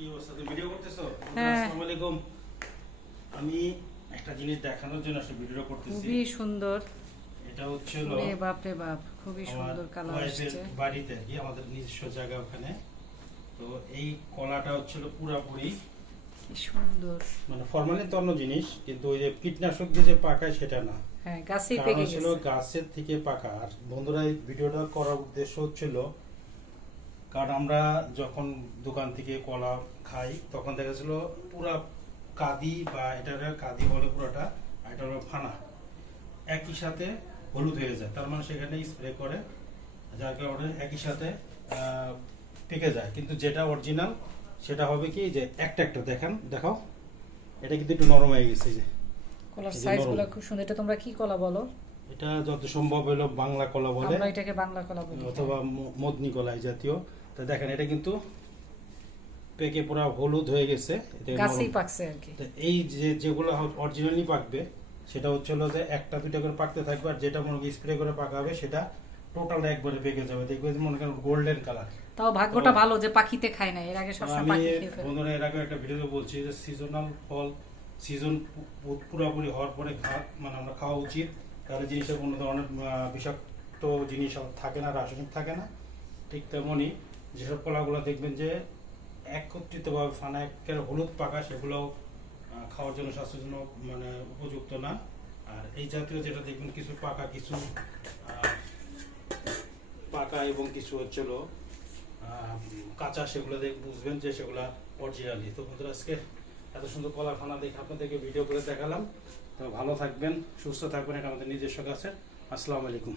কি অবস্থা? তুমি ভিডিও করতেছো? হ্যাঁ। আসসালামু আলাইকুম। আমি একটা জিনিস দেখানোর জন্য আসলে ভিডিও করতেছি। খুবই সুন্দর। এটা হচ্ছে রে বাপ রে বাপ খুবই সুন্দর কালার আসছে। বাড়িতে কি আমাদের নিজস্ব জায়গা ওখানে। তো এই কলাটা হচ্ছিল পুরাপুরি সুন্দর। মানে ফরমালিন তো অন্য জিনিস কিন্তু ওই যে কীটনাশক দিয়ে যে পাকায় সেটা না। হ্যাঁ গাছেই পেকে গেছে। গাছের থেকে পাকা। আর বন্ধুরা এই ভিডিওটা করার উদ্দেশ্য হচ্ছিল কারণ আমরা যখন দোকান থেকে কলা খাই তখন দেখা যাচ্ছিল পুরা কাদি বা এটা কাদি বলে পুরোটা আর এটা হলো ফানা। একই সাথে হলুদ হয়ে যায়। তার মানে সেখানে স্প্রে করে যার কারণে একই সাথে পেকে যায়। কিন্তু যেটা অরিজিনাল সেটা হবে কি যে একটা একটা দেখান দেখাও। এটা কিন্তু একটু নরম হয়ে গেছে যে। কলার এই যে সাইজ নরম। গুলো খুব সুন্দর। এটা তোমরা কি কলা বলো? এটা যত সম্ভব হলো বাংলা কলা বলে। আমরা এটাকে বাংলা কলা বলি অথবা ম- মদনি কলা জাতীয়। তো দেখেন এটা কিন্তু পেকে পুরো হলুদ হয়ে গেছে এটা গাছেই পাকছে আর কি। এই যে যেগুলো অরিজিনালি পাকবে সেটা হচ্ছে হলো যে একটা দুইটা করে পাকতে থাকবে আর যেটা মনে স্প্রে করে পাকাবে সেটা টোটাল একবারে পেকে যাবে। দেখবে মনে করেন গোল্ডেন কালার তাও ভাগ্যটা ভালো যে পাখিতে খায় না এর আগে সবসময় পাখি খেয়ে ফেলে। বন্ধুরা এর আগে একটা ভিডিওতে বলছি যে সিজনাল ফল সিজন পুরোপুরি হওয়ার পরে মানে আমরা খাওয়া উচিত। তাহলে জিনিসের কোনো ধরনের বিষাক্ত জিনিস থাকে না রাসায়নিক থাকে না ঠিক তেমনই। যেসব কলাগুলো দেখবেন যে একত্রিতভাবে ফানা হলুদ পাকা সেগুলো খাওয়ার জন্য স্বাস্থ্যের জন্য মানে উপযুক্ত না। আর এই জাতীয় যেটা দেখবেন কিছু পাকা কিছু পাকা এবং কিছু হচ্ছিল আহ, কাঁচা সেগুলো দেখে বুঝবেন যে সেগুলো অরিজিনালি তো বন্ধুরা আজকে এত সুন্দর কলা ফানা দেখে আপনাদেরকে ভিডিও করে দেখালাম। তো ভালো থাকবেন সুস্থ থাকবেন এটা আমাদের নিজস্ব কাছে। আসসালামু আলাইকুম।